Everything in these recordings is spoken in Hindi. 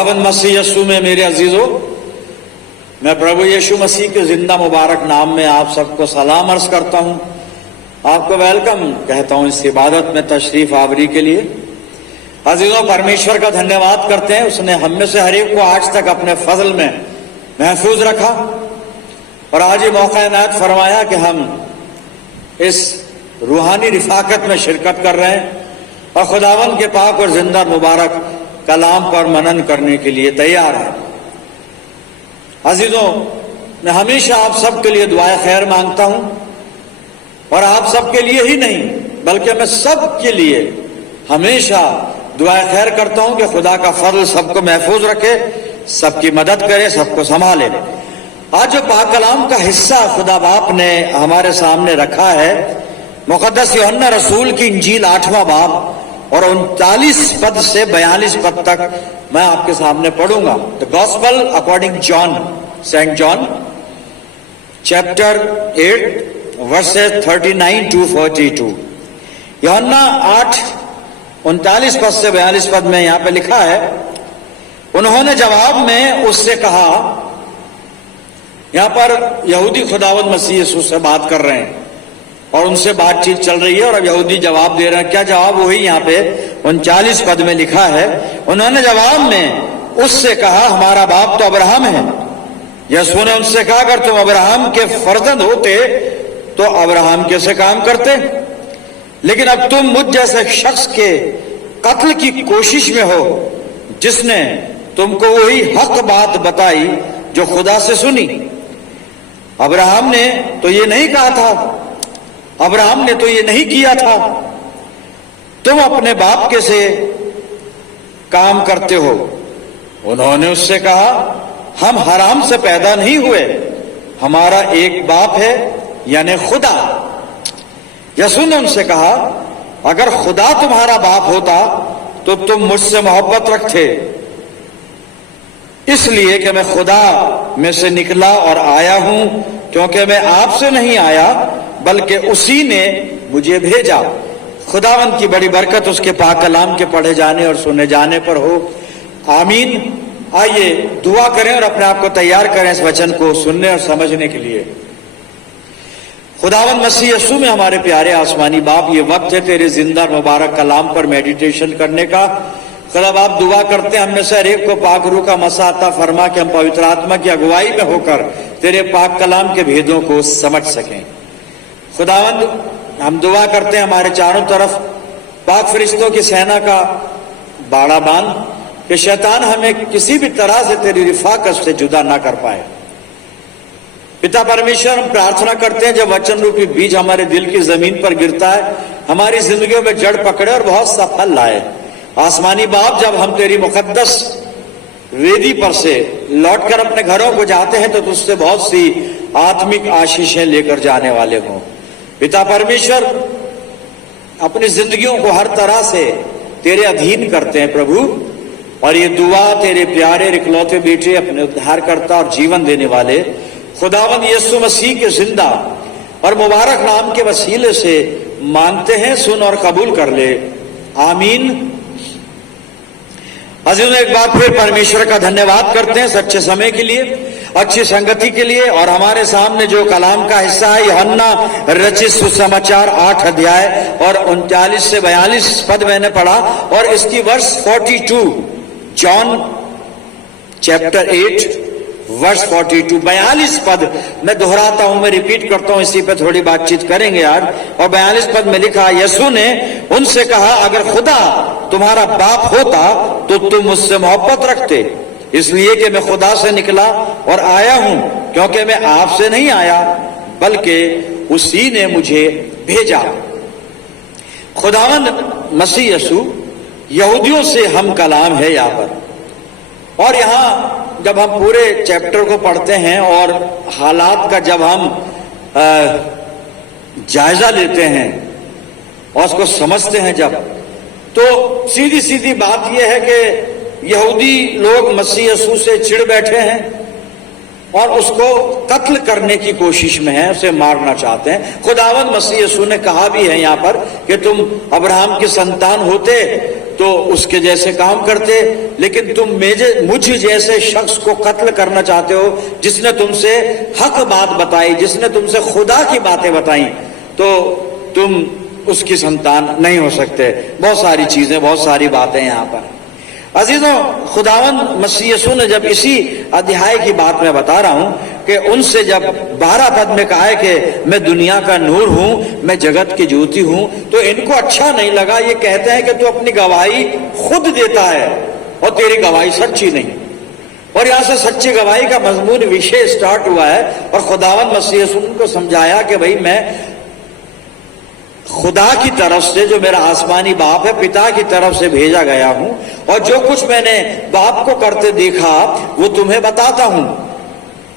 खुदावंद मसीह यीशु में मेरे अजीजों, मैं प्रभु यीशु मसीह के जिंदा मुबारक नाम में आप सबको सलाम अर्ज करता हूं। आपको वेलकम कहता हूं इस इबादत में तशरीफ आवरी के लिए। अजीजों, परमेश्वर का धन्यवाद करते हैं, उसने हम में से हर एक को आज तक अपने फजल में महफूज रखा और आज ये मौका इनायत फरमाया कि हम इस रूहानी रिफाकत में शिरकत कर रहे हैं और खुदावंद के पाक और जिंदा मुबारक कलाम पर मनन करने के लिए तैयार है। अजीजों, मैं हमेशा आप सबके लिए दुआए खैर मांगता हूं और आप सबके लिए ही नहीं बल्कि मैं सबके लिए हमेशा दुआए खैर करता हूं कि खुदा का फजल सबको महफूज रखे, सबकी मदद करे, सबको संभाले। आज जो पाक कलाम का हिस्सा खुदा बाप ने हमारे सामने रखा है, मुकद्दस यूहन्ना रसूल की इंजील 8वां बाब और 39 पद से 42 पद तक मैं आपके सामने पढ़ूंगा। The gospel according John, saint John chapter 8 verses 39 to 42। यूहन्ना 8 39 पद से 42 पद में यहां पे लिखा है, उन्होंने जवाब में उससे कहा, यहां पर यहूदी खुदावंद मसीह यीशु से बात कर रहे हैं और उनसे बातचीत चल रही है और अब यहूदी जवाब दे रहे हैं। क्या जवाब? वही यहाँ पे 39 पद में लिखा है, उन्होंने जवाब में उससे कहा, हमारा बाप तो अब्राहम है। यीशु ने उनसे कहा, अगर तुम अब्राहम के फर्जंद होते तो अब्राहम कैसे काम करते, लेकिन अब तुम मुझ जैसे शख्स के कत्ल की कोशिश में हो जिसने तुमको वही हक बात बताई जो खुदा से सुनी। अब्राहम ने तो ये नहीं कहा था, अब्राहम ने तो ये नहीं किया था, तुम अपने बाप के से काम करते हो। उन्होंने उससे कहा, हम हराम से पैदा नहीं हुए, हमारा एक बाप है यानी खुदा। यीशु ने उनसे कहा, अगर खुदा तुम्हारा बाप होता तो तुम मुझसे मोहब्बत रखते, इसलिए कि मैं खुदा में से निकला और आया हूं, क्योंकि मैं आपसे नहीं आया बल्कि उसी ने मुझे भेजा। खुदावंद की बड़ी बरकत उसके पाक कलाम के पढ़े जाने और सुने जाने पर हो, आमीन। आइए दुआ करें और अपने आप को तैयार करें इस वचन को सुनने और समझने के लिए। खुदावंद मसीह यीशु में हमारे प्यारे आसमानी बाप, ये वक्त है तेरे जिंदा मुबारक कलाम पर मेडिटेशन करने का। खुदा बाप, दुआ करते हैं हम में से हर एक को पाक रूह का मसा अता फरमा कि हम पवित्र आत्मा की अगुवाई में होकर तेरे पाक कलाम के भेदों को समझ सकें। खुदावंद, हम दुआ करते हैं हमारे चारों तरफ पाक फरिश्तों की सेना का बाड़ा बांध कि शैतान हमें किसी भी तरह से तेरी रिफाकत से जुदा ना कर पाए। पिता परमेश्वर, हम प्रार्थना करते हैं जब वचन रूपी बीज हमारे दिल की जमीन पर गिरता है, हमारी जिंदगियों में जड़ पकड़े और बहुत सा फल लाए। आसमानी बाप, जब हम तेरी मुकद्दस वेदी पर से लौटकर अपने घरों को जाते हैं तो तुझसे बहुत सी आत्मिक आशीषें लेकर जाने वाले हों। पिता परमेश्वर, अपनी जिंदगियों को हर तरह से तेरे अधीन करते हैं प्रभु, और ये दुआ तेरे प्यारे इकलौते बेटे, अपने उद्धारकर्ता और जीवन देने वाले खुदावंद यीशु मसीह के जिंदा और मुबारक नाम के वसीले से मांगते हैं, सुन और कबूल कर ले, आमीन। अजीजों, एक बार फिर परमेश्वर का धन्यवाद करते हैं सच्चे समय के लिए, अच्छी संगति के लिए, और हमारे सामने जो कलाम का हिस्सा है, यूहन्ना रचित सुसमाचार 8 अध्याय और 39 से 42 पद मैंने पढ़ा और इसकी वर्ष 42, जॉन चैप्टर 8 वर्ष 42, 42 पद मैं दोहराता हूं, मैं रिपीट करता हूं, इसी पे थोड़ी बातचीत करेंगे आज। और 42 पद में लिखा, यीशु ने उनसे कहा, अगर खुदा तुम्हारा बाप होता तो तुम मुझसे मोहब्बत रखते, इसलिए कि मैं खुदा से निकला और आया हूं, क्योंकि मैं आपसे नहीं आया बल्कि उसी ने मुझे भेजा। खुदावंद मसीह यीशु यहूदियों से हम कलाम है यहां पर, और यहां जब हम पूरे चैप्टर को पढ़ते हैं और हालात का जब हम जायजा लेते हैं और उसको समझते हैं जब, तो सीधी सीधी बात यह है कि यहूदी लोग मसीह यीशु से चिढ़ बैठे हैं और उसको कत्ल करने की कोशिश में है, उसे मारना चाहते हैं। खुदावंद मसीह यीशु ने कहा भी है यहाँ पर कि तुम अब्राहम की संतान होते तो उसके जैसे काम करते, लेकिन तुम मुझ जैसे शख्स को कत्ल करना चाहते हो जिसने तुमसे हक बात बताई, जिसने तुमसे खुदा की बातें बताई, तो तुम उसकी संतान नहीं हो सकते। बहुत सारी चीजें, बहुत सारी बातें यहां पर। अजीजों, खुदावंद मसीह यीशु ने जब इसी अध्याय की बात मैं बता रहा हूं कि उनसे जब 12 पद में कहा है कि मैं दुनिया का नूर हूं, मैं जगत की ज्योति हूं, तो इनको अच्छा नहीं लगा। ये कहते हैं कि तू अपनी गवाही खुद देता है और तेरी गवाही सच्ची नहीं। और यहां से सच्ची गवाही का मजमून विषय स्टार्ट हुआ है और खुदावंद मसीह यीशु को समझाया कि भाई मैं खुदा की तरफ से, जो मेरा आसमानी बाप है, पिता की तरफ से भेजा गया हूं, और जो कुछ मैंने बाप को करते देखा वो तुम्हें बताता हूं,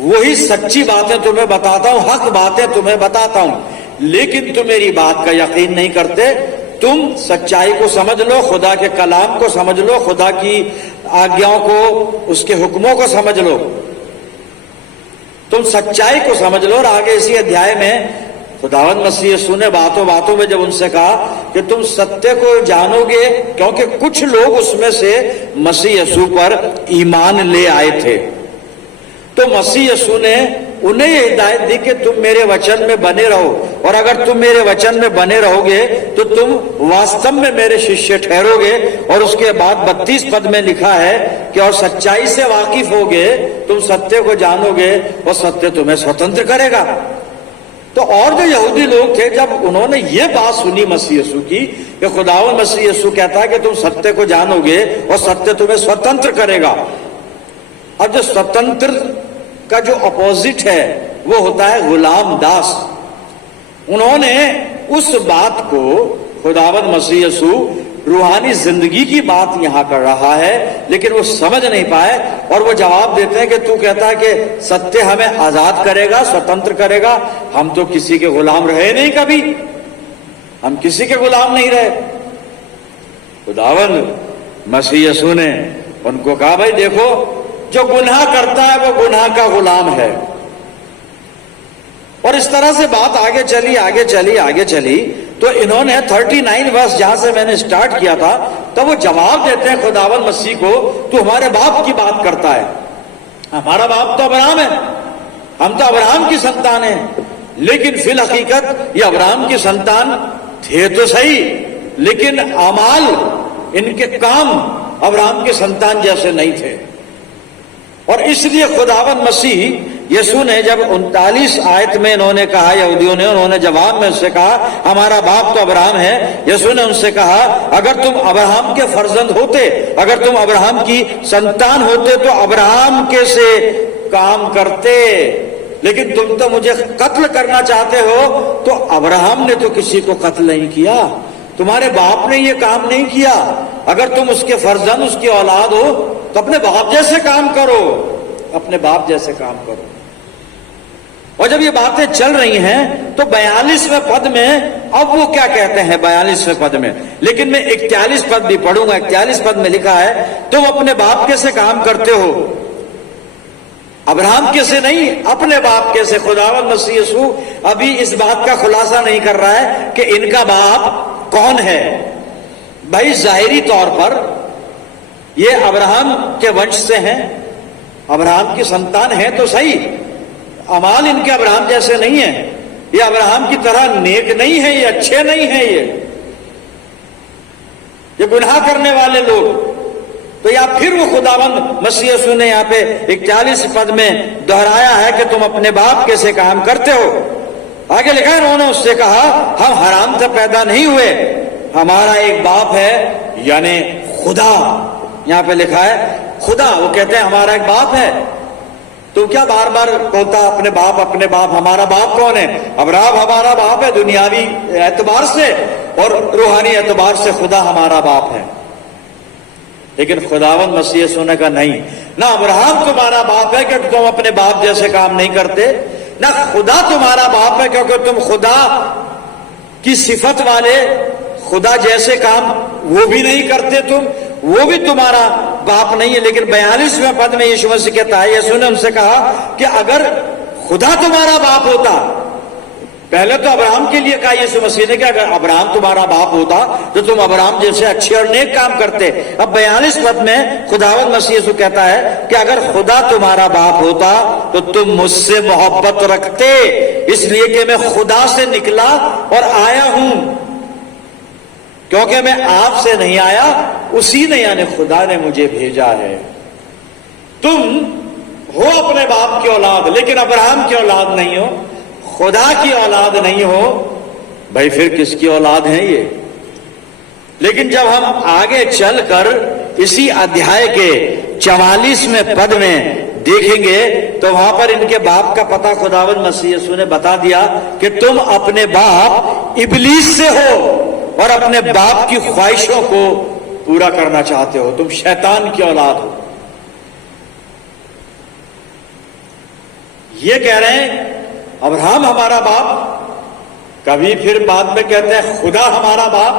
वही सच्ची बातें तुम्हें बताता हूं, हक बातें तुम्हें बताता हूं। लेकिन तुम मेरी बात का यकीन नहीं करते। तुम सच्चाई को समझ लो, खुदा के कलाम को समझ लो, खुदा की आज्ञाओं को, उसके हुक्मों को समझ लो, तुम सच्चाई को समझ लो। और आगे इसी अध्याय में खुदावंद मसीह यीशु ने बातों बातों में जब उनसे कहा कि तुम सत्य को जानोगे, क्योंकि कुछ लोग उसमें से मसीह यीशु पर ईमान ले आए थे, तो मसीह यीशु ने उन्हें यह हिदायत दी कि तुम मेरे वचन में बने रहो, और अगर तुम मेरे वचन में बने रहोगे तो तुम वास्तव में मेरे शिष्य ठहरोगे। और उसके बाद 32 पद में लिखा है कि और सच्चाई से वाकिफ होगे, तुम सत्य को जानोगे और सत्य तुम्हें स्वतंत्र करेगा। तो और जो यहूदी लोग थे, जब उन्होंने ये बात सुनी मसीह यीशु की कि खुदावंद मसीह यीशु कहता है कि तुम सत्य को जानोगे और सत्य तुम्हें स्वतंत्र करेगा। अब जो स्वतंत्र का जो अपोजिट है वो होता है गुलाम दास। उन्होंने उस बात को, खुदावंद मसीह यीशु रूहानी जिंदगी की बात यहां कर रहा है, लेकिन वो समझ नहीं पाए और वो जवाब देते हैं कि तू कहता है कि सत्य हमें आजाद करेगा, स्वतंत्र करेगा। हम तो किसी के गुलाम रहे नहीं, कभी हम किसी के गुलाम नहीं रहे। खुदावंद मसीह यीशु ने उनको कहा, भाई देखो, जो गुनाह करता है वो गुनाह का गुलाम है। और इस तरह से बात आगे चली, आगे चली, आगे चली, तो इन्होंने 39 वर्ष जहां से मैंने स्टार्ट किया था, तब वो जवाब देते हैं खुदावंद मसीह को, तू हमारे बाप की बात करता है। हमारा बाप तो अब्राहम है, हम तो अब्राहम की संतान है। लेकिन फिल हकीकत ये अब्राहम की संतान थे तो सही, लेकिन अमाल, इनके काम अब्राहम की संतान जैसे नहीं थे। और इसलिए खुदावंद मसीह यीशु ने जब 39 आयत में इन्होंने कहा, यहूदियों ने, उन्होंने जवाब में उससे कहा हमारा बाप तो अब्राहम है। यीशु ने उनसे कहा, अगर तुम अब्राहम के फर्जंद होते, अगर तुम अब्राहम की संतान होते तो अब्राहम के से काम करते, लेकिन तुम तो मुझे कत्ल करना चाहते हो। तो अब्राहम ने तो किसी को कत्ल नहीं किया, तुम्हारे बाप ने ये काम नहीं किया। अगर तुम उसके फर्जंद, उसकी औलाद हो, तो अपने बाप जैसे काम करो, अपने बाप जैसे काम करो। और जब ये बातें चल रही हैं तो 42वें पद में अब वो क्या कहते हैं 42वें पद में, लेकिन मैं 41 पद भी पढ़ूंगा। 41 पद में लिखा है, तुम अपने बाप के से काम करते हो, अब्राहम के से नहीं, अपने बाप के से। खुदावंद मसीह यीशु अभी इस बात का खुलासा नहीं कर रहा है कि इनका बाप कौन है। भाई जाहिरी तौर पर ये अब्राहम के वंश से हैं, अब्राहम की संतान है तो सही, अमाल इनके अब्राहम जैसे नहीं है, ये अब्राहम की तरह नेक नहीं है, ये अच्छे नहीं है, ये गुनाह करने वाले लोग। तो या फिर वो खुदावंद मसीह यीशु ने यहाँ पे 41 पद में दोहराया है कि तुम अपने बाप के से काम करते हो। आगे लिखा है, उन्होंने उससे कहा, हम हराम से पैदा नहीं हुए, हमारा एक बाप है, यानी खुदा। यहाँ पे लिखा है खुदा, वो कहते हैं हमारा एक बाप है। तो क्या बार बार बोलता अपने बाप, हमारा बाप कौन है? अब्राहम हमारा बाप है दुनियावी एतबार से, और रूहानी एतबार से खुदा हमारा बाप है। लेकिन खुदावंद मसीह यीशु ने कहा नहीं, ना अब्राहम तुम्हारा बाप है क्योंकि तुम अपने बाप जैसे काम नहीं करते, ना खुदा तुम्हारा बाप है क्योंकि तुम खुदा की सिफत वाले, खुदा जैसे काम वो भी नहीं करते, तुम वो भी तुम्हारा बाप नहीं है। लेकिन 42वें पद में यीशु मसीह कहता है, यीशु ने उनसे कहा कि अगर खुदा तुम्हारा बाप होता पहले तो अब्राहम के लिए कहा यीशु मसीह ने कि अगर अब्राहम तुम्हारा बाप होता तो तुम अब्राहम जैसे अच्छे और नेक काम करते। अब 42 पद में खुदावंद मसीह यीशु कहता है कि अगर खुदा तुम्हारा बाप होता तो तुम मुझसे मोहब्बत रखते, इसलिए कि मैं खुदा से निकला और आया हूं, क्योंकि मैं आपसे नहीं आया, उसी ने यानी खुदा ने मुझे भेजा है। तुम हो अपने बाप की औलाद, लेकिन अब्राहम की औलाद नहीं हो, खुदा की औलाद नहीं हो, भाई फिर किसकी औलाद है ये? लेकिन जब हम आगे चलकर इसी अध्याय के 44वें पद में देखेंगे तो वहां पर इनके बाप का पता खुदावंद मसीह यीशु ने बता दिया कि तुम अपने बाप इब्लीस से हो और अपने बाप की ख्वाहिशों को पूरा करना चाहते हो, तुम शैतान की औलाद हो। ये कह रहे हैं अब्राहम हमारा बाप, कभी फिर बाद में कहते हैं खुदा हमारा बाप,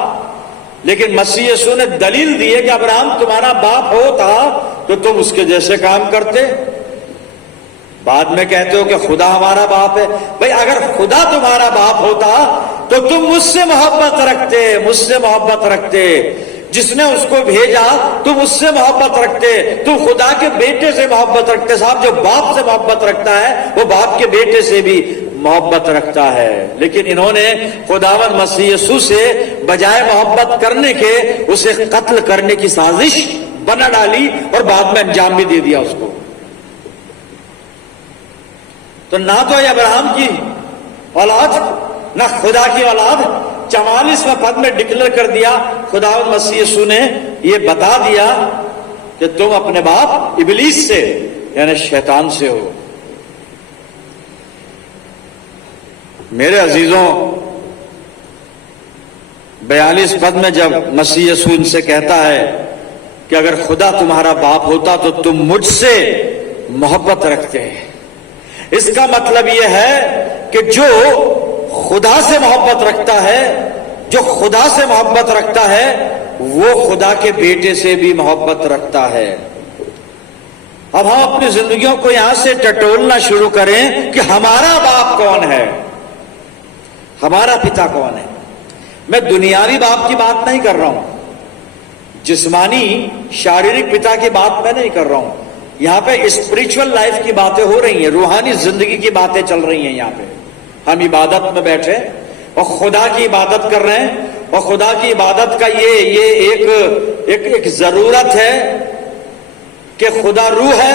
लेकिन मसीह यीशु ने दलील दी है कि अब्राहम तुम्हारा बाप होता तो तुम उसके जैसे काम करते। बाद में कहते हो कि खुदा हमारा बाप है। भाई अगर खुदा तुम्हारा बाप होता तो तुम मुझसे मोहब्बत रखते, मुझसे मोहब्बत रखते, जिसने उसको भेजा तुम उससे मोहब्बत रखते, तुम खुदा के बेटे से मोहब्बत रखते। साहब जो बाप से मोहब्बत रखता है वो बाप के बेटे से भी मोहब्बत रखता है। लेकिन इन्होंने खुदावंद मसीह यीशु से बजाय मोहब्बत करने के उसे कत्ल करने की साजिश बना डाली और बाद में अंजाम भी दे दिया उसको। तो ना तो ये अब्राहम की औलाद ना खुदा की औलाद, 44वें पद में डिक्लेयर कर दिया खुदावंद मसीह यीशु ने, ये बता दिया कि तुम अपने बाप इब्लीस से यानी शैतान से हो। मेरे अजीजों 42 पद में जब मसीह यीशु इनसे कहता है कि अगर खुदा तुम्हारा बाप होता तो तुम मुझसे मोहब्बत रखते हैं, इसका मतलब यह है कि जो खुदा से मोहब्बत रखता है, जो खुदा से मोहब्बत रखता है वो खुदा के बेटे से भी मोहब्बत रखता है। अब हम अपनी जिंदगियों को यहां से टटोलना शुरू करें कि हमारा बाप कौन है, हमारा पिता कौन है। मैं दुनियावी बाप की बात नहीं कर रहा हूं, जिस्मानी शारीरिक पिता की बात मैं नहीं कर रहा हूं। यहां पे स्पिरिचुअल लाइफ की बातें हो रही हैं, रूहानी जिंदगी की बातें चल रही हैं। यहां पे हम इबादत में बैठे और खुदा की इबादत कर रहे हैं, और खुदा की इबादत का ये एक जरूरत है कि खुदा रूह है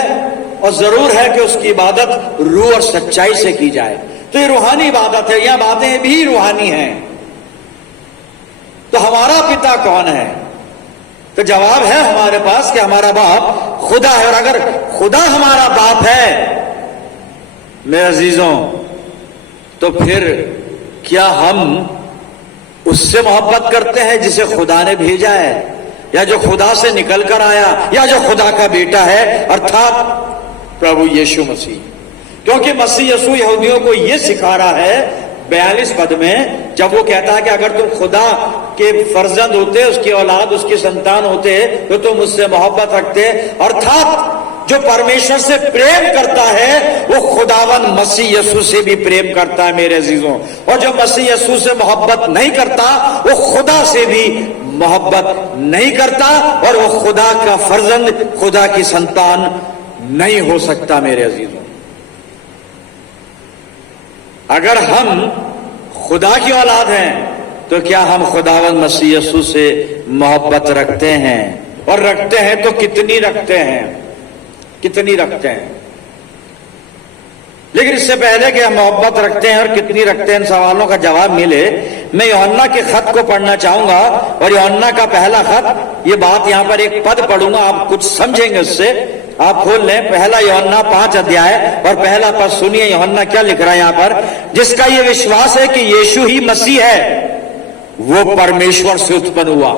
और जरूर है कि उसकी इबादत रूह और सच्चाई से की जाए। तो ये रूहानी इबादत है, यह बातें भी रूहानी हैं। तो हमारा पिता कौन है? तो जवाब है हमारे पास कि हमारा बाप खुदा है। और अगर खुदा हमारा बाप है मेरे अजीजों, तो फिर क्या हम उससे मोहब्बत करते हैं जिसे खुदा ने भेजा है, या जो खुदा से निकल कर आया, या जो खुदा का बेटा है अर्थात प्रभु यीशु मसीह? क्योंकि मसीह यीशु यहूदियों को यह सिखा रहा है 42 पद में, जब वो कहता है कि अगर तुम खुदा के फर्जंद होते, उसकी औलाद, उसकी संतान होते तो तुम उससे मोहब्बत रखते। अर्थात जो परमेश्वर से प्रेम करता है वो खुदावन मसीह यीशु से भी प्रेम करता है मेरे अजीजों। और जो मसीह यीशु से मोहब्बत नहीं करता वो खुदा से भी मोहब्बत नहीं करता, और वो खुदा का फर्जंद, खुदा की संतान नहीं हो सकता मेरे अजीजों। अगर हम खुदा की औलाद हैं तो क्या हम खुदावंद मसीह यीशु से मोहब्बत रखते हैं? और रखते हैं तो कितनी रखते हैं, कितनी रखते हैं? लेकिन इससे पहले कि हम मोहब्बत रखते हैं और कितनी रखते हैं, इन सवालों का जवाब मिले, मैं यूहन्ना के खत को पढ़ना चाहूंगा। और यूहन्ना का पहला खत, ये बात यहां पर एक पद पढ़ूंगा, आप कुछ समझेंगे उससे। आप खोल लें पहला यूहन्ना 5 अध्याय और पहला पद सुनिए यूहन्ना क्या लिख रहा है यहां पर। जिसका यह विश्वास है कि यीशु ही मसीह है, वो परमेश्वर से उत्पन्न हुआ।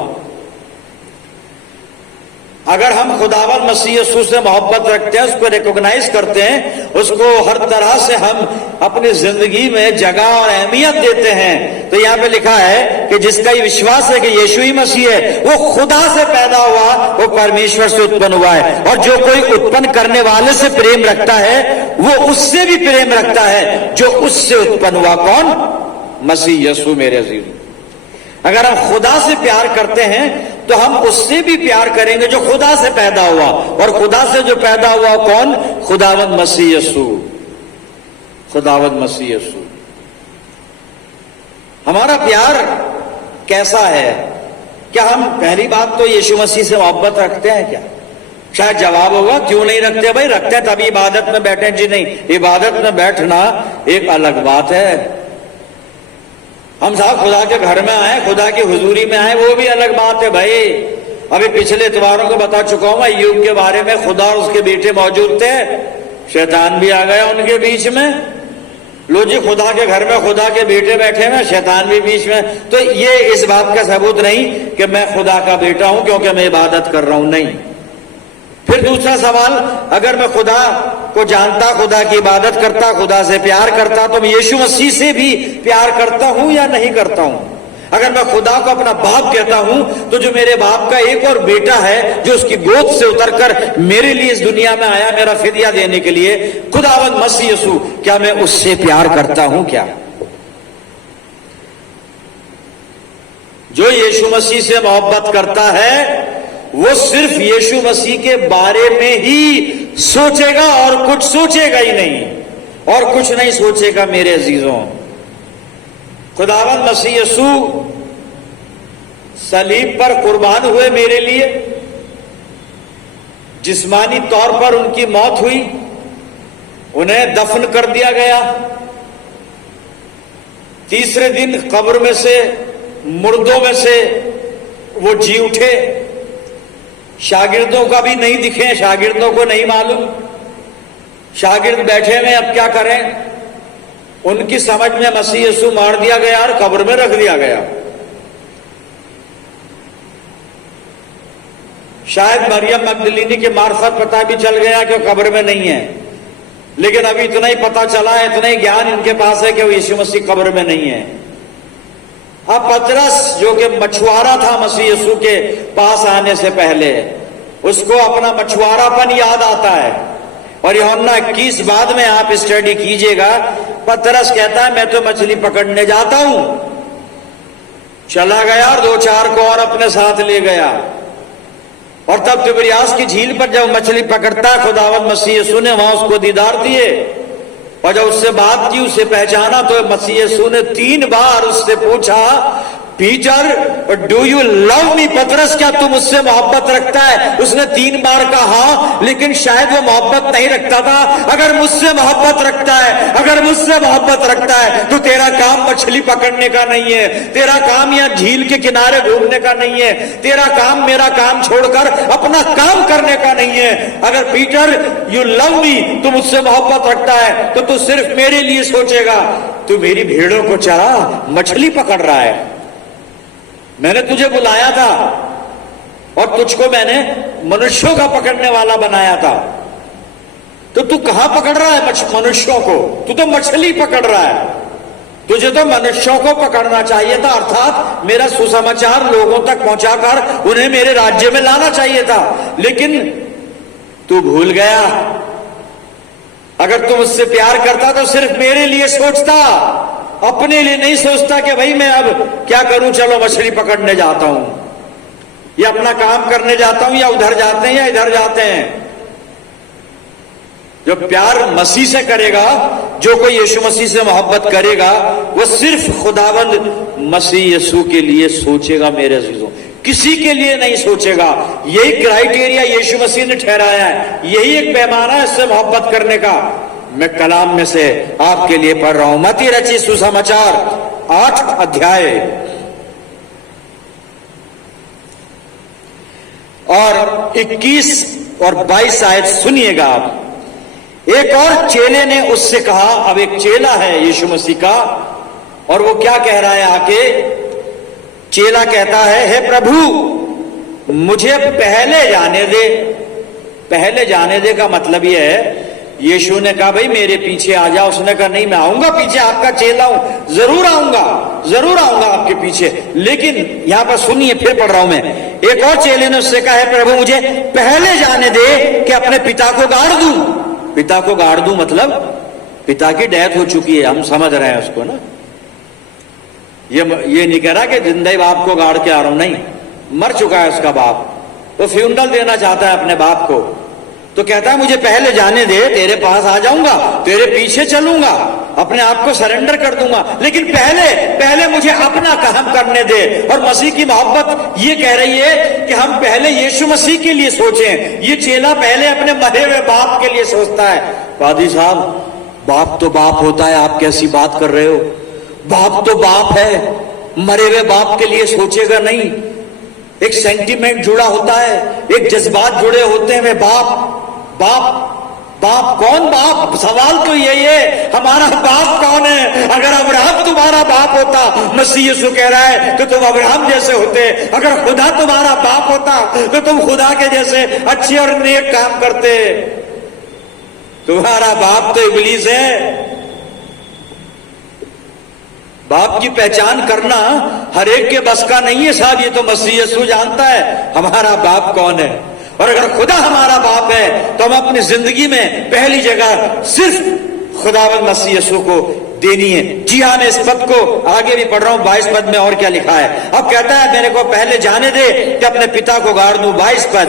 अगर हम खुदावंद मसीह यीशु से मोहब्बत रखते हैं, उसको रिकॉग्नाइज करते हैं, उसको हर तरह से हम अपनी जिंदगी में जगह और अहमियत देते हैं, तो यहां पे लिखा है कि जिसका ये विश्वास है कि यीशु ही मसीह है, वो खुदा से पैदा हुआ, वो परमेश्वर से उत्पन्न हुआ है। और जो कोई उत्पन्न करने वाले से प्रेम रखता है वो उससे भी प्रेम रखता है जो उससे उत्पन्न हुआ। कौन? मसीह यसू मेरे अजीज। अगर हम खुदा से प्यार करते हैं तो हम उससे भी प्यार करेंगे जो खुदा से पैदा हुआ, और खुदा से जो पैदा हुआ कौन? खुदावंद मसीह यसू, खुदावंद मसीह यसू। हमारा प्यार कैसा है? क्या हम, पहली बात तो यीशु मसीह से मोहब्बत रखते हैं क्या? शायद जवाब होगा क्यों नहीं रखते भाई, रखते हैं तभी इबादत में बैठे। जी नहीं, इबादत में बैठना एक अलग बात है। हम साहब खुदा के घर में आए, खुदा की हुजूरी में आए, वो भी अलग बात है भाई। अभी पिछले इतवारों को बता चुका हूं मैं यूब के बारे में। खुदा और उसके बेटे मौजूद थे, शैतान भी आ गया उनके बीच में। लो जी, खुदा के घर में खुदा के बेटे बैठे हैं, शैतान भी बीच में। तो ये इस बात का सबूत नहीं कि मैं खुदा का बेटा हूं क्योंकि मैं इबादत कर रहा हूं, नहीं। फिर दूसरा सवाल, अगर मैं खुदा को जानता, खुदा की इबादत करता, खुदा से प्यार करता, तो मैं यीशु मसीह से भी प्यार करता हूं या नहीं करता हूं? अगर मैं खुदा को अपना बाप कहता हूं तो जो मेरे बाप का एक और बेटा है जो उसकी गोद से उतरकर मेरे लिए इस दुनिया में आया, मेरा फिदिया देने के लिए, खुदावंद मसीह यसू, क्या मैं उससे प्यार करता हूं? क्या जो यीशु मसीह से मोहब्बत करता है वो सिर्फ यीशु मसीह के बारे में ही सोचेगा और कुछ सोचेगा ही नहीं, और कुछ नहीं सोचेगा मेरे अजीजों। खुदावंद मसीह यसू सलीब पर कुर्बान हुए मेरे लिए, जिस्मानी तौर पर उनकी मौत हुई, उन्हें दफन कर दिया गया, तीसरे दिन कब्र में से, मुर्दों में से वो जी उठे। शागिर्दों का भी नहीं दिखे, शागिर्दों को नहीं मालूम, शागिर्द बैठे में अब क्या करें। उनकी समझ में मसीह यसू मार दिया गया और कब्र में रख दिया गया। शायद मरियम मगदलीनी के मार्फत पता भी चल गया कि कब्र में नहीं है, लेकिन अभी इतना ही पता चला, इतना ही ज्ञान इनके पास है कि वो यीशु मसीह कब्र में नहीं है। अब पतरस जो कि मछुआरा था मसीह यसू के पास आने से पहले, उसको अपना मछुआरापन याद आता है। और यूहन्ना 21 बाद में आप स्टडी कीजिएगा, पतरस कहता है मैं तो मछली पकड़ने जाता हूं। चला गया और 2-4 को और अपने साथ ले गया। और तब तिबिरियास की झील पर जब मछली पकड़ता, खुदावंद मसीह यसू ने वहां उसको दीदार दिए, और जब उससे बात की, उसे पहचाना, तो मसीह यसू ने 3 बार उससे पूछा, Peter do you love me? पतरस क्या तू मुझसे मोहब्बत रखता है? उसने 3 बार कहा हाँ, लेकिन शायद वो मोहब्बत नहीं रखता था। अगर मुझसे मोहब्बत रखता है, अगर मुझसे मोहब्बत रखता है तो तेरा काम मछली पकड़ने का नहीं है, तेरा काम यहाँ झील के किनारे घूमने का नहीं है, तेरा काम मेरा काम छोड़कर अपना काम करने का नहीं है। अगर पीटर यू लव मी, तू मुझसे मोहब्बत रखता है तो तू सिर्फ मेरे लिए सोचेगा। तू मेरी भेड़ों को चरा, मछली पकड़ रहा है। मैंने तुझे बुलाया था और तुझको मैंने मनुष्यों का पकड़ने वाला बनाया था, तो तू कहां पकड़ रहा है मनुष्यों को? तू तो मछली पकड़ रहा है। तुझे तो मनुष्यों को पकड़ना चाहिए था, अर्थात मेरा सुसमाचार लोगों तक पहुंचाकर उन्हें मेरे राज्य में लाना चाहिए था, लेकिन तू भूल गया। अगर तू मुझसे प्यार करता तो सिर्फ मेरे लिए सोचता, अपने लिए नहीं सोचता कि भाई मैं अब क्या करूं, चलो मछली पकड़ने जाता हूं, या अपना काम करने जाता हूं, या उधर जाते हैं या इधर जाते हैं। जो प्यार मसीह से करेगा, जो कोई यीशु मसीह से मोहब्बत करेगा, वो सिर्फ खुदावंद मसीह यसू के लिए सोचेगा मेरे अजीजों, किसी के लिए नहीं सोचेगा। यही क्राइटेरिया यीशु मसीह ने ठहराया है, यही एक पैमाना है इससे मोहब्बत करने का। मैं कलाम में से आपके लिए पढ़ रहा हूं, मत्ती रचित सुसमाचार 8 अध्याय और 21 और 22 आयत सुनिएगा आप। एक और चेले ने उससे कहा, अब एक चेला है यीशु मसीह का, और वो क्या कह रहा है आके? चेला कहता है, हे प्रभु मुझे पहले जाने दे। पहले जाने दे का मतलब यह है, यीशु ने कहा भाई मेरे पीछे आ जा, उसने कहा नहीं मैं आऊंगा पीछे, आपका चेला हूं, जरूर आऊंगा, जरूर आऊंगा आपके पीछे। लेकिन यहां पर सुनिए, फिर पढ़ रहा हूं मैं। एक और चेले ने उससे कहा, है प्रभु मुझे पहले जाने दे कि अपने पिता को गाड़ दूं। पिता को गाड़ दूं मतलब पिता की डेथ हो चुकी है, हम समझ रहे हैं उसको ना। ये नहीं कह रहा कि जिंदा बाप को गाड़ के आ रहा हूं, नहीं, मर चुका है उसका बाप, तो फ्यूनरल देना चाहता है अपने बाप को, तो कहता है मुझे पहले जाने दे, तेरे पास आ जाऊंगा, तेरे पीछे चलूंगा, अपने आप को सरेंडर कर दूंगा, लेकिन पहले मुझे अपना काम करने दे। और मसीह की मोहब्बत ये कह रही है कि हम पहले यीशु मसीह के लिए सोचें। ये चेला पहले अपने मरे हुए बाप के लिए सोचता है। पादी साहब, बाप तो बाप होता है, आप कैसी बात कर रहे हो? बाप तो बाप है, मरे हुए बाप के लिए सोचेगा नहीं। एक सेंटीमेंट जुड़ा होता है, एक जज्बात जुड़े होते हैं। वे बाप कौन बाप? सवाल तो यही है, हमारा बाप कौन है? अगर अब्राहम तुम्हारा बाप होता, मसीह यीशु कह रहा है, तो तुम अब्राहम जैसे होते। अगर खुदा तुम्हारा बाप होता तो तुम खुदा के जैसे अच्छे और नेक काम करते। तुम्हारा बाप तो इब्लीस है। बाप की पहचान करना हर एक के बस का नहीं है साहब, ये तो मसीह यीशु जानता है हमारा बाप कौन है। और अगर खुदा हमारा बाप है तो हम अपनी जिंदगी में पहली जगह सिर्फ खुदावंद मसीह यीशु को देनी है। जी हाँ, मैं इस पद को आगे भी पढ़ रहा हूं, 22 पद में और क्या लिखा है। अब कहता है मेरे को पहले जाने दे कि अपने पिता को गाड़ दूं। 22 पद,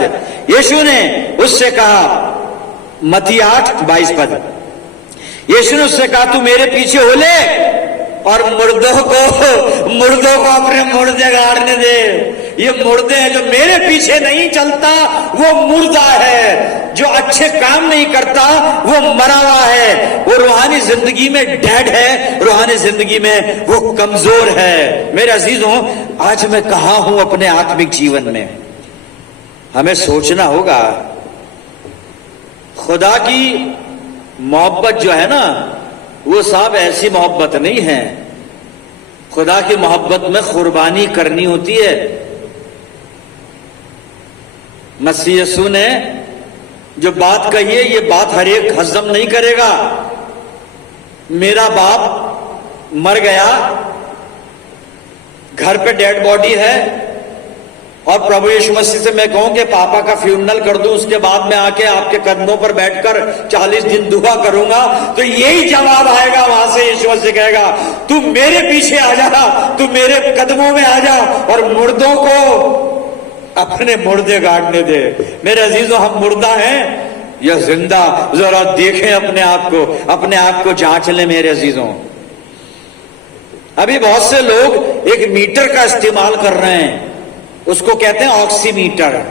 यीशु ने उससे कहा, मत्ती 8:22 पद, यीशु ने उससे कहा, तू मेरे पीछे हो ले और मुर्दों को अपने मुर्दे गाड़ने दे। ये मुर्दे हैं, जो मेरे पीछे नहीं चलता वो मुर्दा है, जो अच्छे काम नहीं करता वो मरा हुआ है, वो रूहानी जिंदगी में डेड है, रूहानी जिंदगी में वो कमजोर है। मेरे अजीजों, आज मैं कहां हूं अपने आत्मिक जीवन में? हमें सोचना होगा। खुदा की मोहब्बत जो है ना, वो साहब ऐसी मोहब्बत नहीं है। खुदा की मोहब्बत में कुर्बानी करनी होती है। मसीह यीशु ने जो बात कही है, ये बात हर एक हजम नहीं करेगा। मेरा बाप मर गया, घर पे डेड बॉडी है, और प्रभु यीशु मसीह से मैं कहूं कि पापा का फ्यूनरल कर दूं, उसके बाद में आके आपके कदमों पर बैठकर 40 दिन दुआ करूंगा, तो यही जवाब आएगा वहां से। यीशु मसीह कहेगा, तू मेरे पीछे आ जा, तू मेरे कदमों में आ जा और मुर्दों को अपने मुर्दे गाड़ने दे। मेरे अजीजों, हम मुर्दा हैं या जिंदा? जरा देखें अपने आप को जांच लें मेरे अजीजों। अभी बहुत से लोग एक मीटर का इस्तेमाल कर रहे हैं, उसको कहते हैं ऑक्सीमीटर,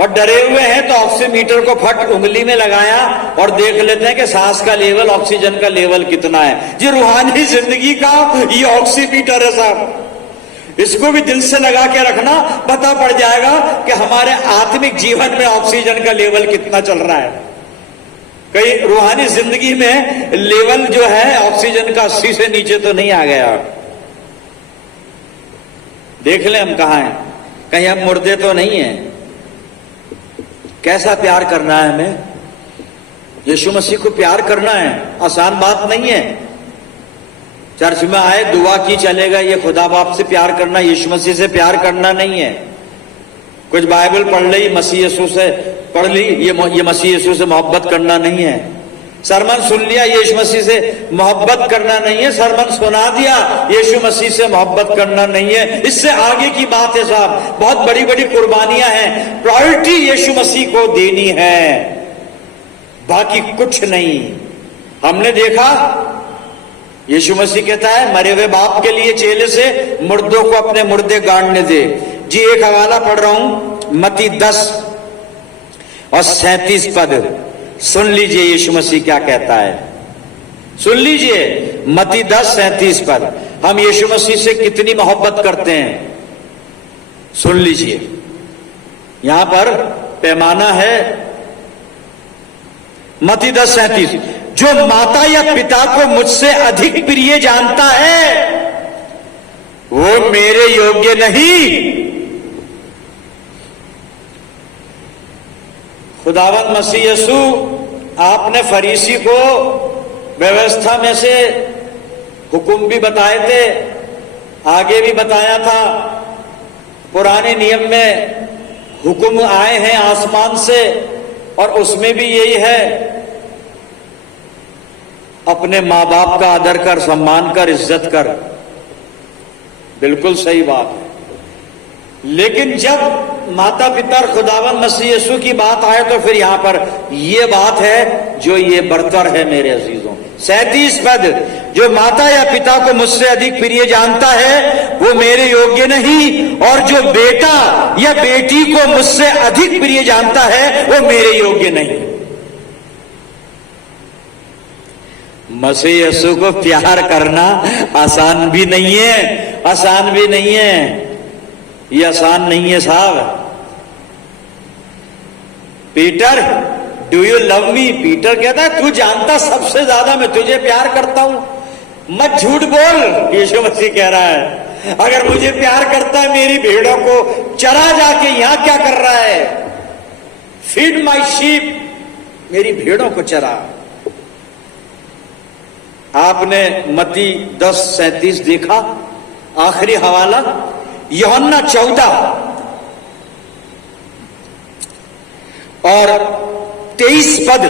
और डरे हुए हैं तो ऑक्सीमीटर को फट उंगली में लगाया और देख लेते हैं कि सांस का लेवल, ऑक्सीजन का लेवल कितना है। ये रूहानी जिंदगी का ये ऑक्सीमीटर है साहब। इसको भी दिल से लगा के रखना, पता पड़ जाएगा कि हमारे आत्मिक जीवन में ऑक्सीजन का लेवल कितना चल रहा है। कहीं रूहानी जिंदगी में लेवल जो है ऑक्सीजन का 80 से नीचे तो नहीं आ गया। देख ले हम कहां हैं, कहीं हम मुर्दे तो नहीं है। कैसा प्यार करना है हमें? यीशु मसीह को प्यार करना है, आसान बात नहीं है। चर्च में आए, दुआ की, चलेगा, ये खुदा बाप से प्यार करना, यीशु मसीह से प्यार करना नहीं है। कुछ बाइबल पढ़ ली, मसीह यीशु से पढ़ ली, ये मसीह यीशु से मोहब्बत करना नहीं है। सरमन सुन लिया, यीशु मसीह से मोहब्बत करना नहीं है। सरमन सुना दिया, यीशु मसीह से मोहब्बत करना नहीं है। इससे आगे की बात है साहब, बहुत बड़ी बड़ी कुर्बानियां हैं। प्रायोरिटी यीशु मसीह को देनी है, बाकी कुछ नहीं। हमने देखा यीशु मसीह कहता है मरे हुए बाप के लिए चेले से मुर्दों को अपने मुर्दे गाड़ने दे। जी, एक हवाला पढ़ रहा हूं, मत्ती 10 और 37 पद। सुन लीजिए यीशु मसीह क्या कहता है, सुन लीजिए। मत्ती 10:37 पद। हम यीशु मसीह से कितनी मोहब्बत करते हैं, सुन लीजिए। यहां पर पैमाना है। मत्ती 10:37, जो माता या पिता को मुझसे अधिक प्रिय जानता है वो मेरे योग्य नहीं। खुदावंद मसीह यीशु, आपने फरीसी को व्यवस्था में से हुक्म भी बताए थे, आगे भी बताया था। पुराने नियम में हुक्म आए हैं आसमान से, और उसमें भी यही है, अपने माँ बाप का आदर कर, सम्मान कर, इज्जत कर। बिल्कुल सही बात है। लेकिन जब माता पिता और खुदावन मसीह यीशु की बात आए तो फिर यहां पर यह बात है जो ये बरतर है मेरे अजीजों। 37 पद, जो माता या पिता को मुझसे अधिक प्रिय जानता है वो मेरे योग्य नहीं, और जो बेटा या बेटी को मुझसे अधिक प्रिय जानता है वो मेरे योग्य नहीं। मसीह यीशु को प्यार करना आसान भी नहीं है, आसान भी नहीं है, ये आसान नहीं है साहब। Peter, do you love me? Peter कहता है तू जानता सबसे ज्यादा मैं तुझे प्यार करता हूं, मत झूठ बोल। यीशु मसीह कह रहा है अगर मुझे प्यार करता है मेरी भेड़ों को चरा जाके यहां क्या कर रहा है? फीड माई शीप, मेरी भेड़ों को चरा। आपने मत्ती 10:37 देखा, आखिरी हवाला यूहन्ना 14 और 23 पद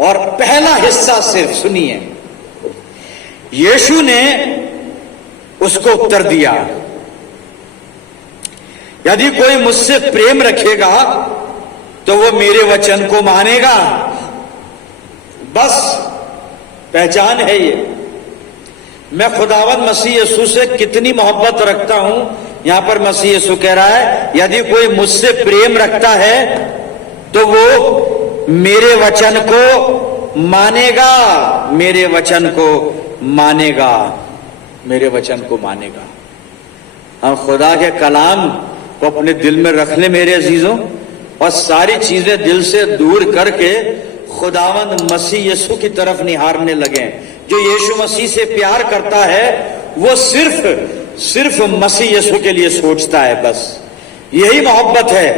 और पहला हिस्सा सिर्फ सुनिए। यीशु ने उसको उत्तर दिया, यदि कोई मुझसे प्रेम रखेगा तो वो मेरे वचन को मानेगा। बस पहचान है ये, मैं खुदावंद मसीह यीशु से कितनी मोहब्बत रखता हूं। यहां पर मसीह यीशु कह रहा है यदि कोई मुझसे प्रेम रखता है तो वो मेरे वचन को मानेगा, मेरे वचन को मानेगा, मेरे वचन को मानेगा। हम खुदा के कलाम को अपने दिल में रख ले मेरे अजीजों, और सारी चीजें दिल से दूर करके खुदावंद मसीह यीशु की तरफ निहारने लगे। जो यीशु मसीह से प्यार करता है वो सिर्फ मसीह यीशु के लिए सोचता है, बस यही मोहब्बत है।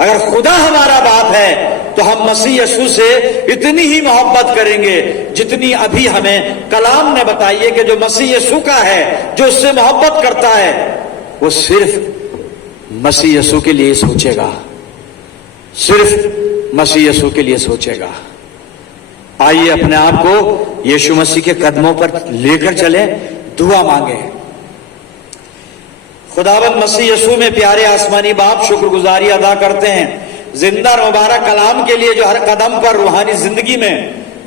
अगर खुदा हमारा बाप है तो हम मसीह यीशु से इतनी ही मोहब्बत करेंगे जितनी अभी हमें कलाम ने बताई है कि जो मसीह यीशु का है, जो उससे मोहब्बत करता है, वो सिर्फ मसीह यीशु के लिए सोचेगा, सिर्फ मसीह यीशु के लिए सोचेगा। आइए अपने आप को यीशु मसीह के कदमों पर लेकर चलें, दुआ मांगे। खुदावंद मसीह यीशु में प्यारे आसमानी बाप, शुक्रगुजारी अदा करते हैं जिंदा और मुबारक कलाम के लिए जो हर कदम पर रूहानी जिंदगी में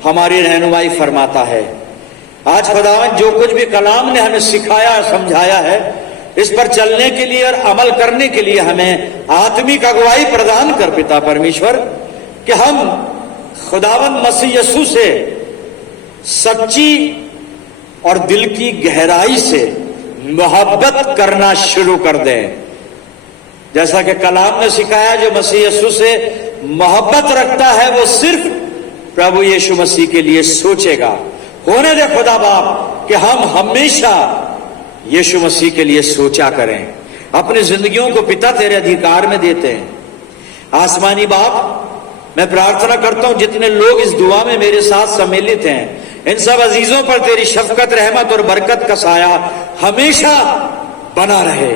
हमारी रहनुमाई फरमाता है। आज खुदावंद जो कुछ भी कलाम ने हमें सिखाया समझाया है, इस पर चलने के लिए और अमल करने के लिए हमें आत्मिक अगुवाई प्रदान कर पिता परमेश्वर, कि हम खुदावंद मसीह यीशु से सच्ची और दिल की गहराई से मोहब्बत करना शुरू कर दें। जैसा कि कलाम ने सिखाया, जो मसीह यीशु से मोहब्बत रखता है वो सिर्फ प्रभु यीशु मसीह के लिए सोचेगा। होने दे खुदा बाप कि हम हमेशा यीशु मसीह के लिए सोचा करें, अपनी जिंदगियों को पिता तेरे अधिकार में देते हैं। आसमानी बाप, मैं प्रार्थना करता हूं जितने लोग इस दुआ में मेरे साथ सम्मिलित हैं, इन सब अजीजों पर तेरी शफकत, रहमत और बरकत का साया हमेशा बना रहे।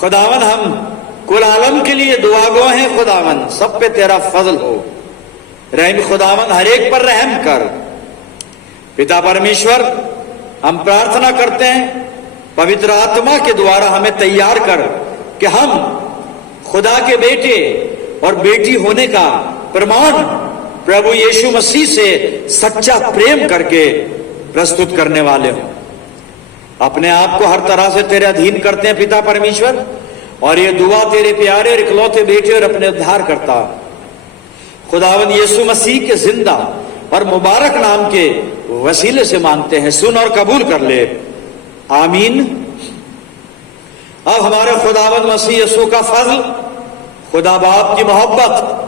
खुदावन, हम कुल आलम के लिए दुआगो हैं खुदावन, सब पे तेरा फजल हो। रहम खुदावन, हर एक पर रहम कर। पिता परमेश्वर, हम प्रार्थना करते हैं पवित्र आत्मा के द्वारा हमें तैयार कर कि हम खुदा के बेटे और बेटी होने का प्रमाण प्रभु यीशु मसीह से सच्चा प्रेम करके प्रस्तुत करने वाले हों। अपने आप को हर तरह से तेरे अधीन करते हैं पिता परमेश्वर, और ये दुआ तेरे प्यारे और इकलौते बेटे और अपने उद्धार करता खुदावंद यीशु मसीह के जिंदा और मुबारक नाम के वसीले से मांगते हैं, सुन और कबूल कर ले, आमीन। अब हमारे खुदावंद मसीह यीशु का फजल, खुदा बाप की मोहब्बत,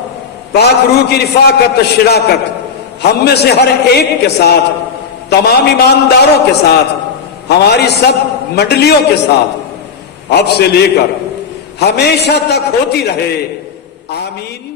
पाक रूह की रिफाकत, शिराकत हम में से हर एक के साथ, तमाम ईमानदारों के साथ, हमारी सब मंडलियों के साथ अब से लेकर हमेशा तक होती रहे, आमीन।